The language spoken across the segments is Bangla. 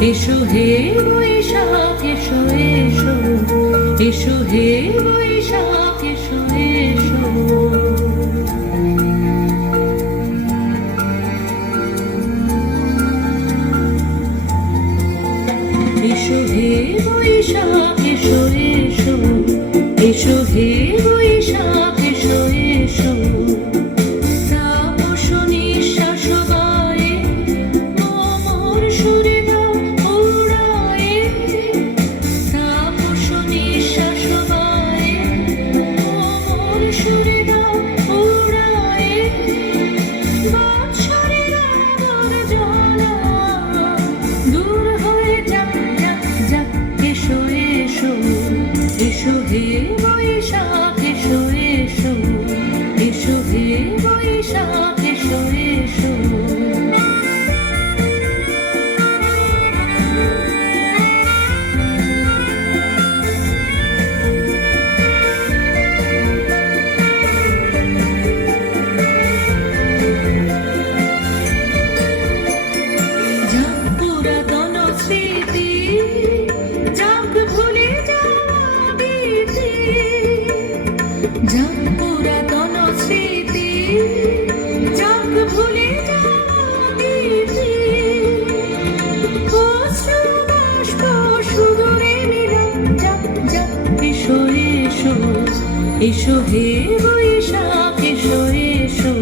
এসো হে বৈশাখ এসো এসো, এসো হে বৈশাখ এসো এসো। এসো হে বৈশাখ এসো এসো, এসো হে বৈশাখ এসো এসো। তাপস নিঃশ্বাস বায়ে মোর সুরে দাও উড়ায়ে, তাপস নিঃশ্বাস বায়ে মোর সুরে দাও উড়ায়ে। বৎসরের আবর্জনা দূর হয়ে যাক যাক যাক। এসো এসো, এসো হে বৈশাখ এসো এসো, এসো হে বৈশাখ এসো এসো। যাক পুরাতন স্মৃতি, যাক ভুলে যাওয়া ভীতি, যাক পুরাতন স্মৃতি, যাক ভুলে যাওয়া ভীতি। অশ্রু বাষ্প সুদূরে মিলন যাক যাক। এসো এসো, এসো হে বৈশাখ এসো এসো,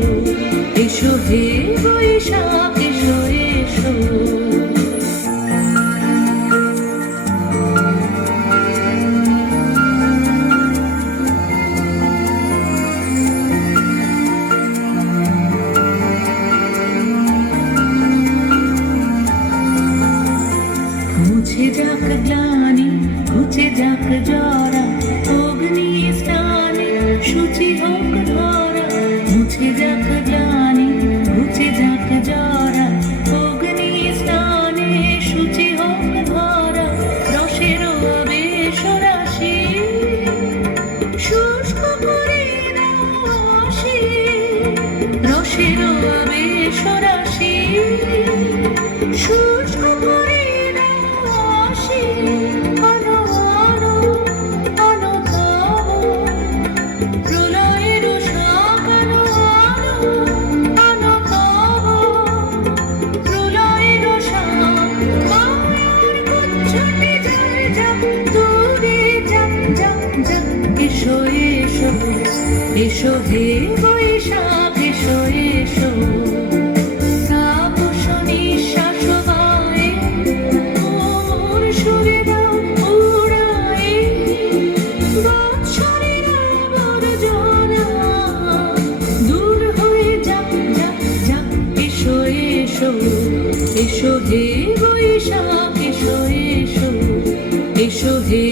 এসো হে বৈশাখ এসো এসো। মুছে যাক গ্লানি, ঘুচে যাক জরা, অগ্নি স্নানে শুচি হোক ধরা। মুছে যাক গ্লানি, ঘুচে যাক জরা, অগ্নি স্নানে শুচি হোক ধরা। রসের আবেশ রাশি শুষ্ক করে দাও আসি, রসের আবেশ রাশি শুষ্ক করে দাও আসি। আনো আনো আনো তব প্রলয়ের শাখ, আনো আনো আনো তব প্রলয়ের শাখ। মায়ার গুচ্ছটি ঝরে যাক দূরে যাক যাক যাক। এসো এসো, এসো হে বৈশাখ এসো এসো। তাপস নিঃশ্বাস বায়ে মোর সুরে দাও উড়ায়ে। বৎসরের আবর্জনা দূর হয়ে যাক যাক যাক। এসো এসো, এসো হে বৈশাখ এসো এসো, এসো হে